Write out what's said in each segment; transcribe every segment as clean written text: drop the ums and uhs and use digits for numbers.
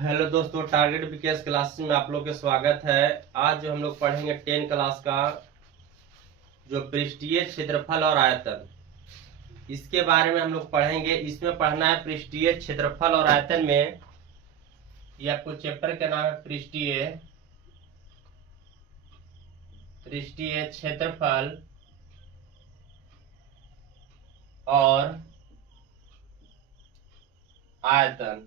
Hello दोस्तों, target BKS class में आप लोग के स्वागत है। आज जो हम लोग पढ़ेंगे 10 क्लास का जो पृष्ठीय क्षेत्रफल और आयतन, इसके बारे में हम लोग पढ़ेंगे। इसमें पढ़ना है पृष्ठीय क्षेत्रफल और आयतन में। ये आपको चैप्टर का नाम है पृष्ठीय क्षेत्रफल और आयतन।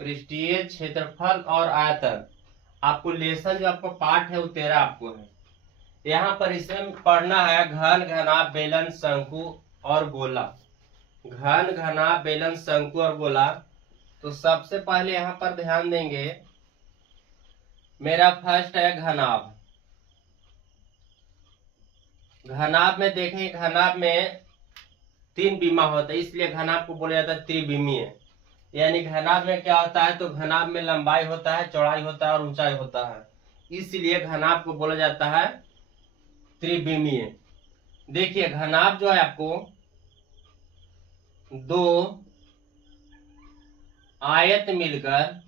पृष्ठीय क्षेत्रफल और आयतन आपको लेसन जो आपको पाठ है वो 13 आपको है। यहाँ पर इसमें पढ़ना है घन, घनाभ, बेलन, शंकु और गोला। घन, घनाभ, बेलन, शंकु और गोला। तो सबसे पहले यहाँ पर ध्यान देंगे, मेरा फर्स्ट है घनाभ। घनाभ में देखें, घनाभ में 3 बीमा होता है, इसलिए घनाभ को बोला जाता है त्रिविमीय। यानी घनाभ में क्या होता है, तो घनाभ में लंबाई होता है, चौड़ाई होता है और ऊंचाई होता है, इसलिए घनाभ को बोला जाता है त्रिविमीय। देखिए घनाभ जो है आपको दो आयत मिलकर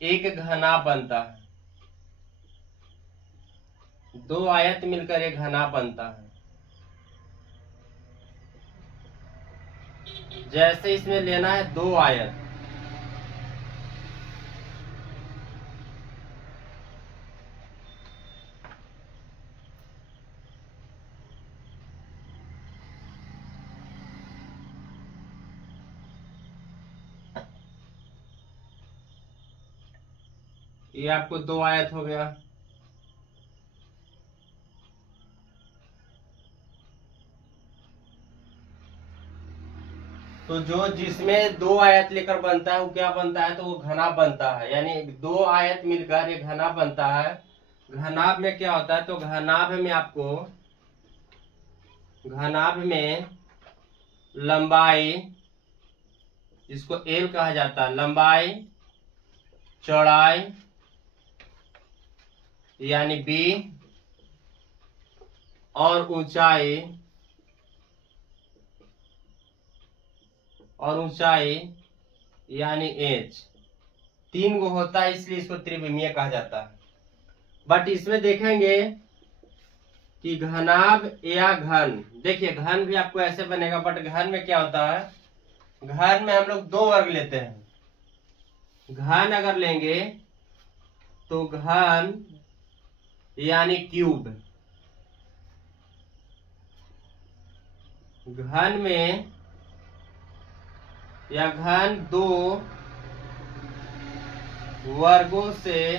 एक घनाभ बनता है। दो आयत मिलकर एक घनाभ बनता है। जैसे इसमें लेना है 2 आयत, ये आपको 2 आयत हो गया। तो जो जिसमें 2 आयत लेकर बनता है वो क्या बनता है, तो वो घनाभ बनता है। यानी 2 आयत मिलकर एक घनाभ बनता है। घनाभ में क्या होता है, तो घनाभ में लंबाई, जिसको एल कहा जाता है, लंबाई, चौड़ाई यानी बी और ऊंचाई यानी एच, 3 गो होता है, इसलिए इसको त्रिविमीय कहा जाता है। बट इसमें देखेंगे कि घनाभ या घन, देखिए घन भी आपको ऐसे बनेगा, बट घन में क्या होता है, घन में हम लोग 2 वर्ग लेते हैं। घन अगर लेंगे तो घन यानी क्यूब, घन में या घन 2 वर्गों से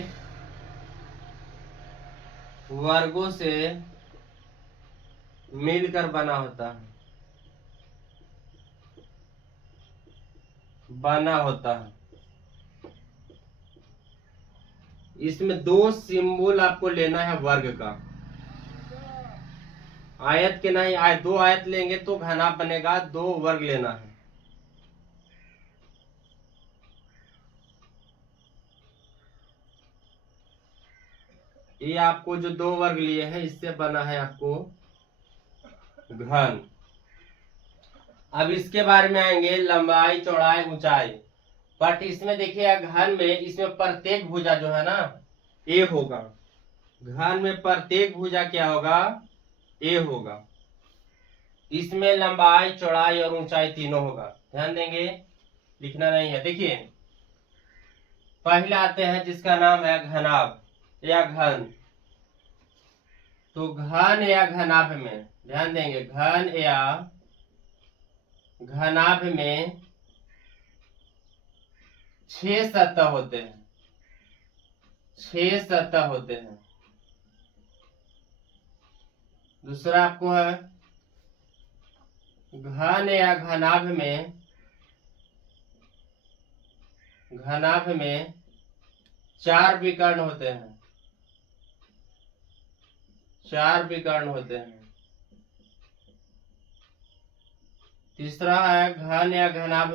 मिलकर बना होता है। इसमें 2 सिंबल आपको लेना है वर्ग का, आयत के नहीं। 2 आयत लेंगे तो घनाभ बनेगा, 2 वर्ग लेना है। ये आपको जो 2 वर्ग लिए हैं इससे बना है आपको घन। अब इसके बारे में आएंगे, लंबाई, चौड़ाई, ऊंचाई। बट इसमें देखिए घन में, इसमें प्रत्येक भुजा जो है ना ए होगा। घन में प्रत्येक भुजा क्या होगा, ए होगा। इसमें लंबाई, चौड़ाई और ऊंचाई तीनों होगा। ध्यान देंगे, लिखना नहीं है। देखिए पहले आते हैं जिसका नाम है घनाभ या घन। तो घन या घनाभ में ध्यान देंगे, घन या घनाभ में 6 सतह होते हैं। 6 सतह होते हैं। दूसरा आपको है घन या घनाभ में 4 विकर्ण होते हैं। 4 विकर्ण होते हैं। तीसरा है घन या घनाभ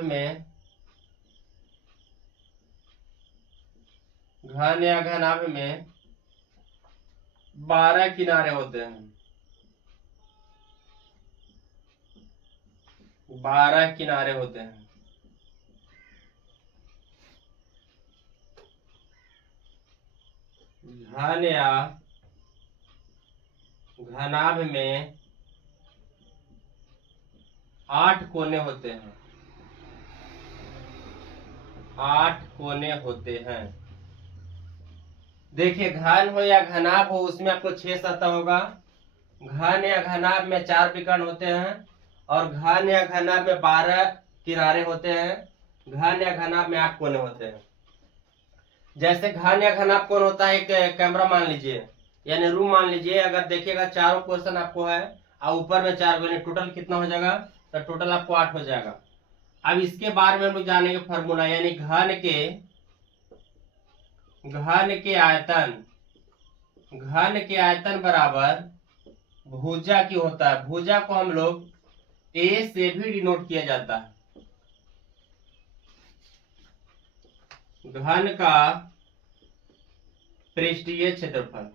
में 12 किनारे होते हैं। 12 किनारे होते हैं। घन या घनाभ में 8 कोने होते हैं। 8 कोने होते हैं। देखिए, घन हो या घनाभ हो उसमें आपको 6 सतह होगा। घन या घनाभ में 4 विकर्ण होते हैं और घन या घनाभ में 12 किनारे होते हैं। घन या घनाभ में 8 कोने होते हैं। जैसे घन या घनाभ कौन होता है, एक कैमरा मान लीजिए, यानी रूम मान लीजिए। अगर देखिएगा चारों क्वेश्चन आपको है और ऊपर में 4 गुने, टोटल कितना हो जाएगा, तो टोटल आपको 8 हो जाएगा। अब इसके बारे में हम लोग जानेंगे फॉर्मूला, यानी घन के आयतन बराबर भुजा की होता है। भुजा को हम लोग ए से भी डिनोट किया जाता है। घन का पृष्ठीय क्षेत्रफल,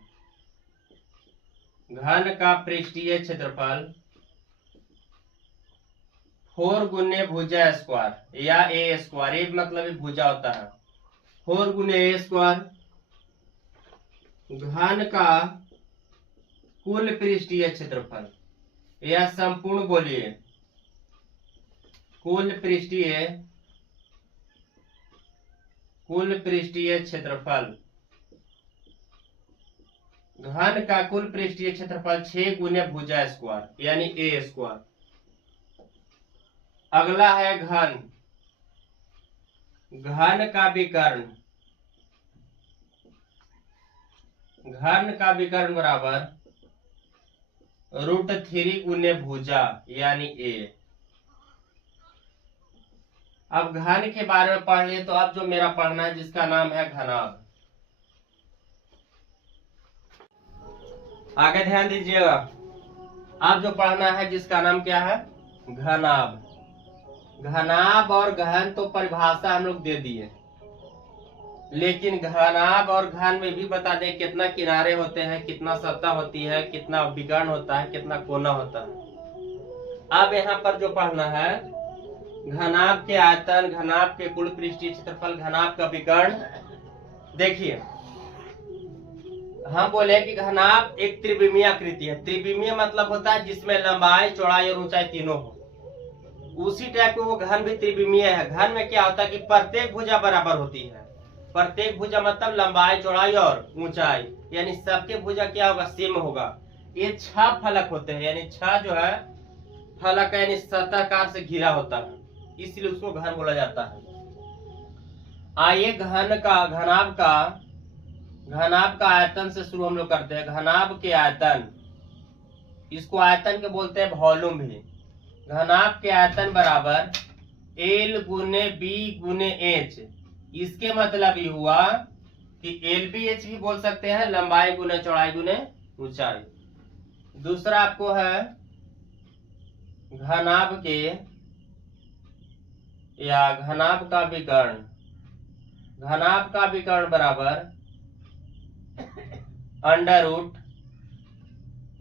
घन का पृष्ठीय क्षेत्रफल 4 गुने भुजा स्क्वायर या ए स्क्वायर, ए मतलब भुजा होता है, 4 गुने ए स्क्वायर। घन का कुल पृष्ठीय क्षेत्रफल या संपूर्ण बोलिए कुल पृष्ठीय क्षेत्रफल। घन का कुल पृष्ठीय क्षेत्रफल 6 गुने भुजा स्क्वायर यानी ए स्क्वायर। अगला है घन का विकर्ण। घन का विकर्ण बराबर √3 गुने भुजा यानी ए। अब घन के बारे में पढ़ लिए, तो अब जो मेरा पढ़ना है जिसका नाम है घनाभ। आगे ध्यान दीजिएगा, अब जो पढ़ना है जिसका नाम क्या है, घनाभ। घनाभ और घन तो परिभाषा हम लोग दे दिए, लेकिन घनाभ और घन में भी बता दें कितना किनारे होते हैं, कितना सतह होती है, कितना विकर्ण होता है, कितना कोना होता है। अब यहाँ पर जो पढ़ना है, घनाभ के आयतन, घनाभ के कुल पृष्ठीय क्षेत्रफल, घनाभ का विकर्ण। देखिए, हम बोले कि घनाभ एक त्रिविमीय आकृति है। त्रिविमीय मतलब होता है जिसमें लंबाई, चौड़ाई और ऊंचाई तीनों हो। उसी टाइप के वो घन भी त्रिविमीय है। घन में क्या होता है कि प्रत्येक भुजा बराबर होती है। प्रत्येक भुजा मतलब लंबाई, चौड़ाई और ऊंचाई, यानी सबके भुजा क्या होगा, सेम होगा। ये 6 फलक होते हैं, यानी 6 जो है फलक यानी सतहकार से घिरा होता है, इसलिए उसको घन बोला जाता है। आइए घनाभ का आयतन से शुरू हम लोग करते हैं। घनाभ के आयतन, इसको आयतन के बोलते हैं, वॉल्यूम भी। घनाभ के आयतन बराबर L गुने B गुने H। इसके मतलब ये हुआ कि LBH भी बोल सकते हैं, लंबाई गुने चौड़ाई गुने ऊंचाई। दूसरा आपको है घनाभ के या घनाभ का विकर्ण। घनाभ का विकर्ण बराबर √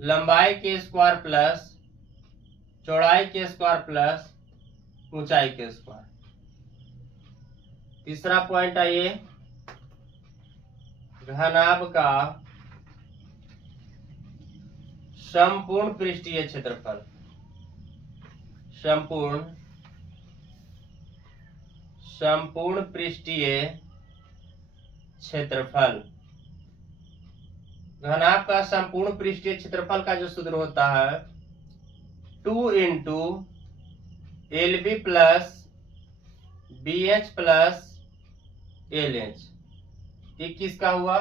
लंबाई के स्क्वायर प्लस चौड़ाई के स्क्वायर प्लस ऊंचाई के स्क्वायर। तीसरा पॉइंट आइए, घनाभ का संपूर्ण पृष्ठीय क्षेत्रफल। संपूर्ण पृष्ठीय क्षेत्रफल। घनाभ का संपूर्ण पृष्ठीय क्षेत्रफल का जो सूत्र होता है 2 × LB plus BH plus LH। ये किसका हुआ,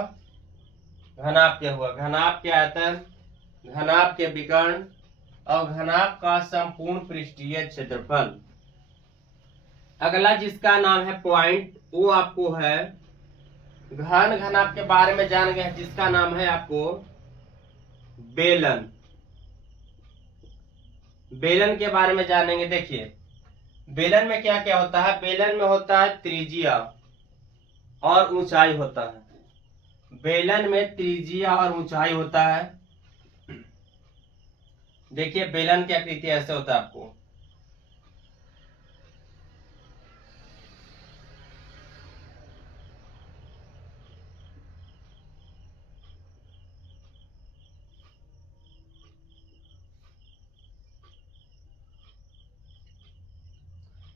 घनाभ के हुआ। घनाभ के आयतन, घनाभ के विकर्ण और घनाभ का संपूर्ण पृष्ठीय क्षेत्रफल। अगला जिसका नाम है पॉइंट, वो आपको है घन घनाभ के बारे में जान गए, जिसका नाम है आपको बेलन। बेलन के बारे में जानेंगे। देखिए, बेलन में क्या क्या होता है। बेलन में होता है त्रिज्या और ऊंचाई होता है। बेलन में त्रिज्या और ऊंचाई होता है। देखिए, बेलन की आकृति ऐसे होता है आपको,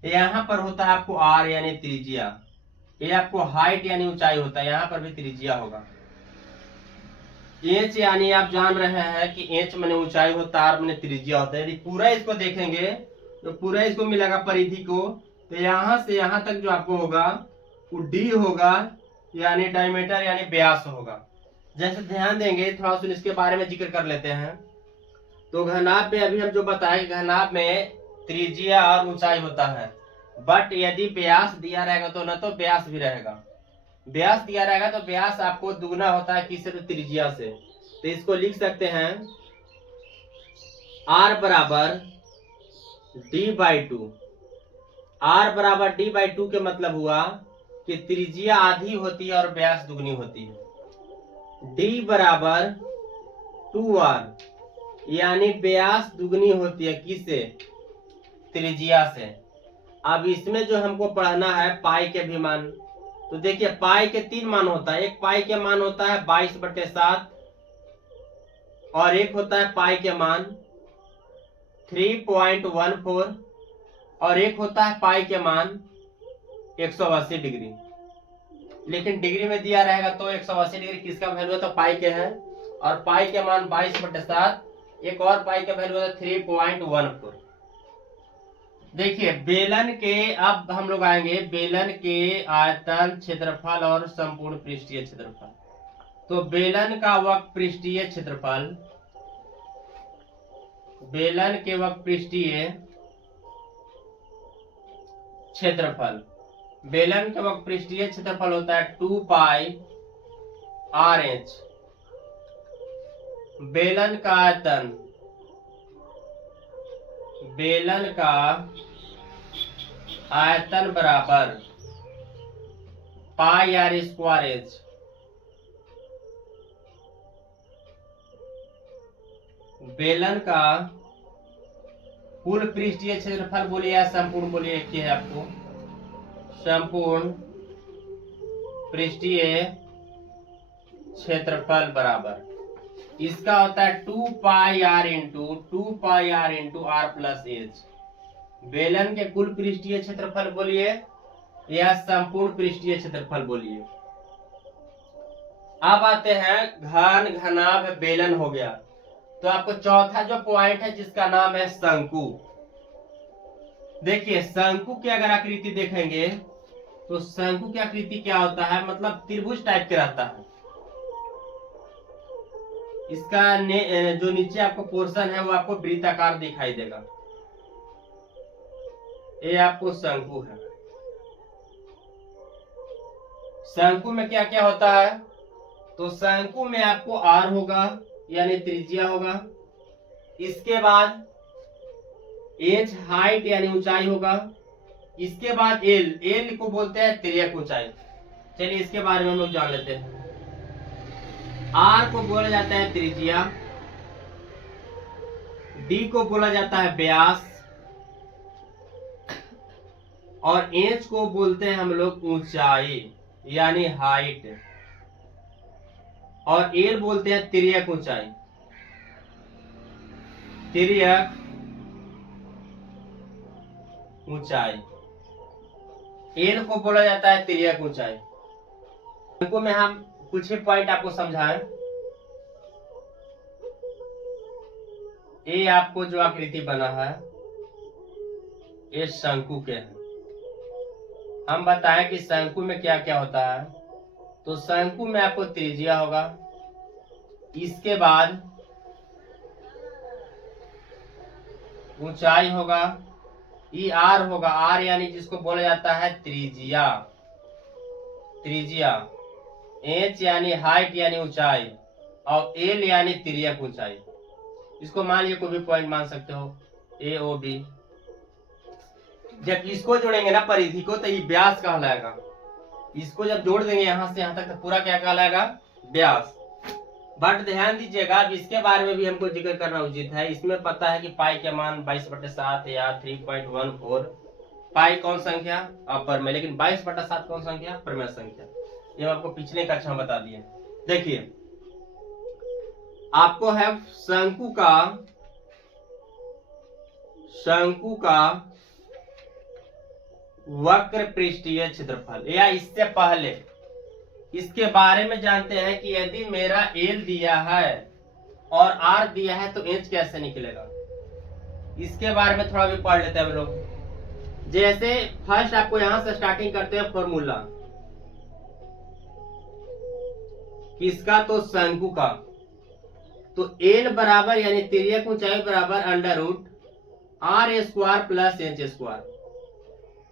यहाँ पर होता है आपको आर यानी त्रिज्या, ये आपको हाइट यानी ऊंचाई होता है, यहाँ पर भी त्रिज्या होगा। एच यानी आप जान रहे हैं कि एच माने ऊंचाई होता है, आर माने त्रिज्या होता है। यदि पूरा इसको देखेंगे तो पूरा इसको मिलेगा परिधि को, तो यहाँ से यहाँ तक जो आपको होगा वो डी होगा यानी डायमीटर यानी व्यास होगा। जैसे ध्यान देंगे थोड़ा सा इसके बारे में जिक्र कर लेते हैं। तो घनाभ में अभी हम जो बताए, घनाभ में त्रिज्या और ऊंचाई होता है, बट यदि व्यास दिया रहेगा तो न तो व्यास भी रहेगा, व्यास दिया रहेगा तो व्यास आपको दुगना होता है किससे, तो त्रिज्या से। तो इसको लिख सकते हैं R बराबर D/2। R बराबर D/2 के मतलब हुआ कि त्रिज्या आधी होती है और व्यास दुगनी होती है। D बराबर 2R यानी व्यास दुगनी होती है किससे, त्रिज्या से। अब इसमें जो हमको पढ़ना है पाई के भी मान, तो देखिए पाई के 3 मान होता है। एक पाई के मान होता है 22/7 और एक होता है पाई के मान 3.14 और एक होता है पाई के मान 180 डिग्री। लेकिन डिग्री में दिया रहेगा तो 180 डिग्री किसका वैल्यू है, तो पाई के है, और पाई के मान 22/7, एक और पाई का वैल्यू है 3.14। देखिए बेलन के, अब हम लोग आएंगे बेलन के आयतन, क्षेत्रफल और संपूर्ण पृष्ठीय क्षेत्रफल। तो बेलन का वक्र पृष्ठीय क्षेत्रफल, बेलन के वक्र पृष्ठीय क्षेत्रफल, बेलन के वक्र पृष्ठीय क्षेत्रफल होता है 2πr/h। बेलन का आयतन, बेलन का आयतन बराबर πr²h। बेलन का कुल पृष्ठीय क्षेत्रफल बोलिए या संपूर्ण बोलिए, एक ही है आपको, संपूर्ण पृष्ठीय क्षेत्रफल बराबर इसका होता है 2πr/r+h। बेलन के कुल पृष्ठीय क्षेत्रफल बोलिए या संपूर्ण पृष्ठीय क्षेत्रफल बोलिए। अब आते हैं घन, घनाभ, बेलन हो गया। तो आपको चौथा जो पॉइंट है जिसका नाम है शंकु। देखिए शंकु की अगर आकृति देखेंगे तो शंकु की आकृति क्या होता है, मतलब त्रिभुज टाइप के रहता है। इसका जो नीचे आपको पोर्शन है वो आपको वृत्ताकार दिखाई देगा, ये आपको शंकु है। शंकु में क्या क्या होता है, तो शंकु में आपको आर होगा यानी त्रिज्या होगा, इसके बाद एच हाइट यानी ऊंचाई होगा, इसके बाद एल, एल को बोलते हैं तिर्यक ऊंचाई। चलिए इसके बारे में हम लोग जान लेते हैं। आर को बोला जाता है त्रिज्या, डी को बोला जाता है व्यास, और एच को बोलते हैं हम लोग ऊंचाई यानी हाइट, और एल बोलते हैं तिर्यक ऊंचाई, तिर्यक ऊंचाई। एल को बोला जाता है तिर्यक ऊंचाई। इनको में हम कुछ ही पॉइंट आपको समझाएं। ये आपको जो आकृति बना है ये शंकु के है। हम बताएं कि शंकु में क्या क्या होता है। तो शंकु में आपको त्रिज्या होगा, इसके बाद ऊंचाई होगा, ई आर होगा, आर यानी जिसको बोला जाता है त्रिज्या, त्रिज्या, एच यानी हाइट यानी ऊंचाई, और एल यानी तिर्यक ऊंचाई। इसको मान लिया कोई भी पॉइंट मान सकते हो, ए ओ बी। जब इसको जोड़ेंगे ना परिधि को तो ये व्यास कहलाएगा। इसको जब जोड़ देंगे यहां से यहां तक तो पूरा क्या कहलाएगा, व्यास। बट ध्यान दीजिएगा अब इसके बारे में भी हमको जिक्र करना उचित है। इसमें पता है कि पाई के मान 22/7 या 3.14। पाई कौन संख्या, अपर में, लेकिन 22/7 कौन संख्या, प्रमेय संख्या। ये आपको पिछले कक्षा में बता दिए। देखिए आपको है शंकु का वक्र पृष्ठीय क्षेत्रफल, या इससे पहले इसके बारे में जानते हैं कि यदि मेरा एल दिया है और आर दिया है तो एच कैसे निकलेगा। इसके बारे में थोड़ा भी पढ़ लेते हैं हम लोग। जैसे फर्स्ट आपको यहां से स्टार्टिंग करते हैं फॉर्मूला किसका, तो शंकु का। तो एल बराबर यानी तिर्यक ऊंचाई बराबर under root R square plus H square.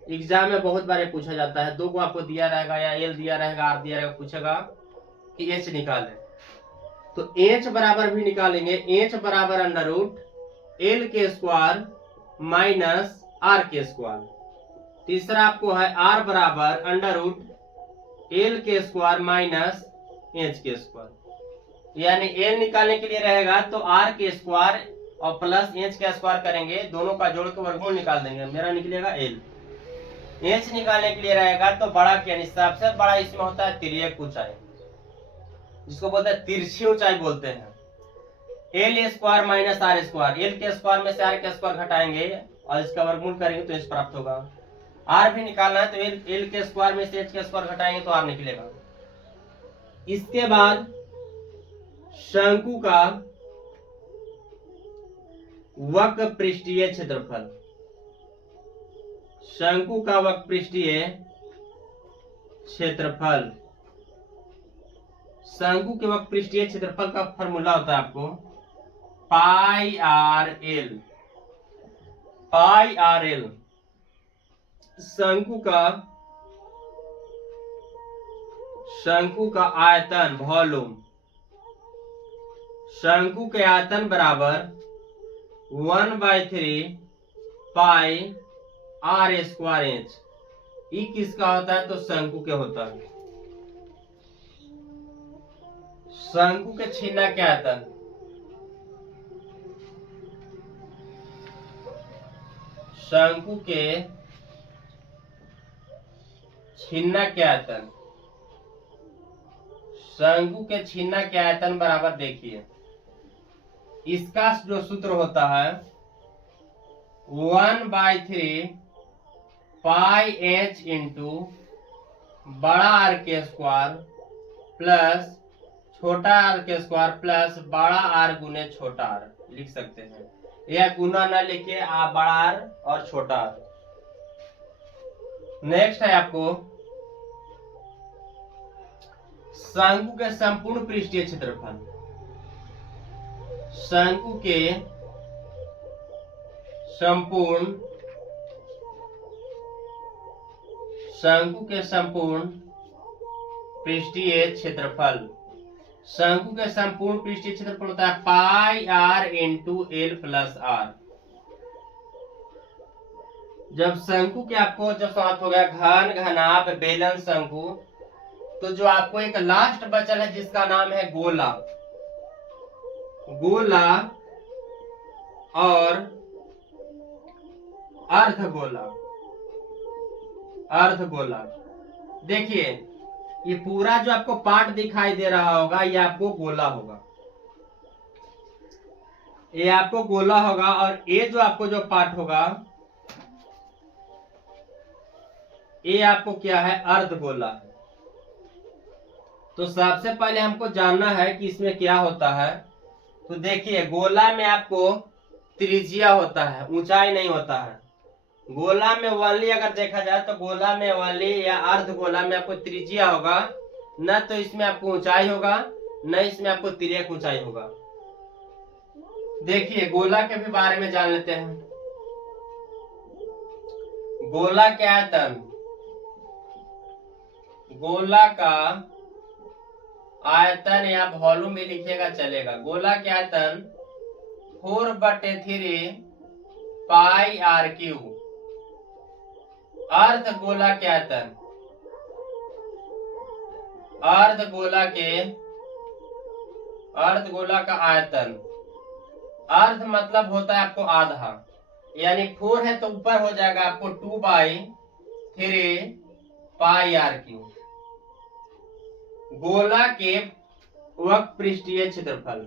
Exam में बहुत बार पूछा जाता है, दो को आपको दिया रहेगा या एल दिया रहेगा आर दिया रहेगा, पूछेगा कि एच निकालें, तो एच बराबर भी निकालेंगे। एच बराबर अंडर रूट एल के स्क्वायर माइनस आर के स्क्वायर। तीसरा आपको है आर बराबर अंडर रूट एल के स्क्वायर माइनस एच के स्क्वायर। यानी एल निकालने के लिए रहेगा तो आर के स्क्वायर और प्लस एच का स्क्वायर करेंगे, दोनों का जोड़ के वर्गमूल निकाल देंगे, मेरा निकलेगा एल। एच निकालने के लिए रहेगा तो बड़ा यानी सबसे बड़ा इसमें होता है तिर्यक ऊंचाई, जिसको बोलते हैं तिरछी ऊंचाई बोलते हैं। L square minus R square, L के स्क्वायर में से आर के स्क्वायर घटाएंगे और इसका वर्गमूल करेंगे तो एच प्राप्त होगा। आर भी निकालना है तो एल के स्क्वायर में से एच के स्क्वायर घटाएंगे तो आर निकलेगा। इसके बाद शंकु का वक्र पृष्ठीय क्षेत्रफल, शंकु का वक्र पृष्ठीय क्षेत्रफल, शंकु के वक्र पृष्ठीय क्षेत्रफल का फॉर्मूला होता है आपको पाई आर एल। पाई आर एल शंकु का आयतन वॉल्यूम, शंकु के आयतन बराबर 1/3 पाई आर स्क्वायर एच। ई किसका होता है, तो शंकु के होता है। शंकु के छिन्ना के आयतन, शंकु के छिन्ना के आयतन, शंकु के छिन्ना के आयतन बराबर, देखिए इसका जो सूत्र होता है 1/3 पाई एच इंटू बड़ा आर के स्क्वायर प्लस छोटा आर के स्क्वायर प्लस बड़ा आर गुने छोटा आर लिख सकते हैं, या गुना न लिखे आप बड़ा आर और छोटा आर। नेक्स्ट है आपको शंकु के संपूर्ण पृष्ठीय क्षेत्रफल, शंकु के संपूर्ण पृष्ठीय क्षेत्रफल, शंकु के संपूर्ण पृष्ठीय क्षेत्रफल होता है pi r into l plus r. जब शंकु के आपको जब समाप्त हो गया घन घनाभ बेलन शंकु, तो जो आपको एक लास्ट बचल है जिसका नाम है गोला, गोला और अर्धगोला। अर्धगोला देखिए ये पूरा जो आपको पार्ट दिखाई दे रहा होगा ये आपको गोला होगा, ये आपको गोला होगा, और ये जो आपको जो पार्ट होगा ये आपको क्या है, अर्धगोला है। तो सबसे पहले हमको जानना है कि इसमें क्या होता है। तो देखिए गोला में आपको त्रिज्या होता है, ऊंचाई नहीं होता है। गोला में ओनली अगर देखा जाए तो गोला में ओनली या अर्धगोला में आपको त्रिज्या होगा, न तो इसमें आपको ऊंचाई होगा न इसमें आपको तिर्यक ऊंचाई होगा। देखिए गोला के भी बारे में जान लेते हैं। गोला के आयतन, गोला का आयतन या वॉल्यूम में लिखिएगा चलेगा। गोला के आयतन 4/3 पाई आर क्यूब। अर्धगोला के आयतन, अर्धगोला का आयतन, अर्ध मतलब होता है आपको आधा, यानी 4 है तो ऊपर हो जाएगा आपको 2/3 पाई आर क्यूब। गोला के वक्र पृष्ठीय क्षेत्रफल,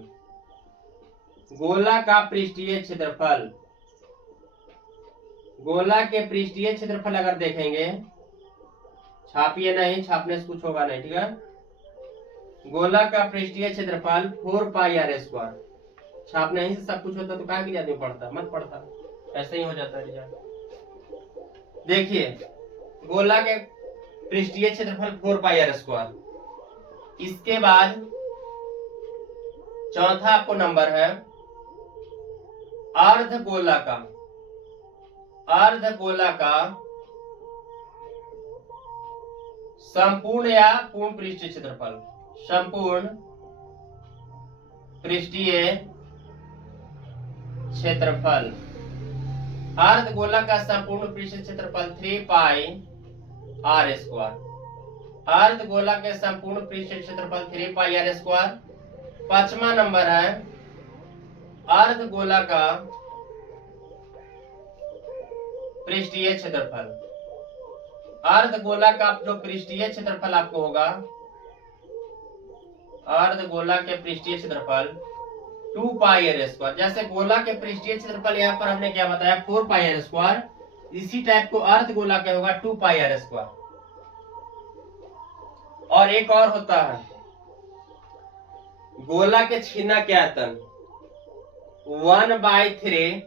गोला का पृष्ठीय क्षेत्रफल, गोला के पृष्ठीय क्षेत्रफल अगर देखेंगे, छापिए नहीं, छापने से कुछ होगा नहीं, ठीक है। गोला का पृष्ठीय क्षेत्रफल 4πr²। छापने ही से सब कुछ होता तो कहाँ की आदमी पढ़ता, मत पढ़ता, ऐसे ही हो जाता है रिजल्ट। देखिए गोला के पृष्ठीय क्षेत्रफल 4πr²। इसके बाद चौथा आपको नंबर है अर्धगोला का संपूर्ण या पूर्ण पृष्ठीय क्षेत्रफल। संपूर्ण पृष्ठीय क्षेत्रफल, अर्धगोला का संपूर्ण पृष्ठीय क्षेत्रफल 3πr²। अर्धगोला के संपूर्ण पृष्ठीय क्षेत्रफल 3πr²। पांचवा नंबर है अर्धगोला का पृष्ठीय क्षेत्रफल। अर्धगोला का जो पृष्ठीय क्षेत्रफल आपको होगा, अर्धगोला के पृष्ठीय क्षेत्रफल 2πr²। जैसे गोला के पृष्ठीय क्षेत्रफल यहाँ पर हमने क्या बताया 4πr², इसी टाइप को अर्धगोला क्या होगा 2πr²। और एक और होता है गोला के छीना के आयतन 1/3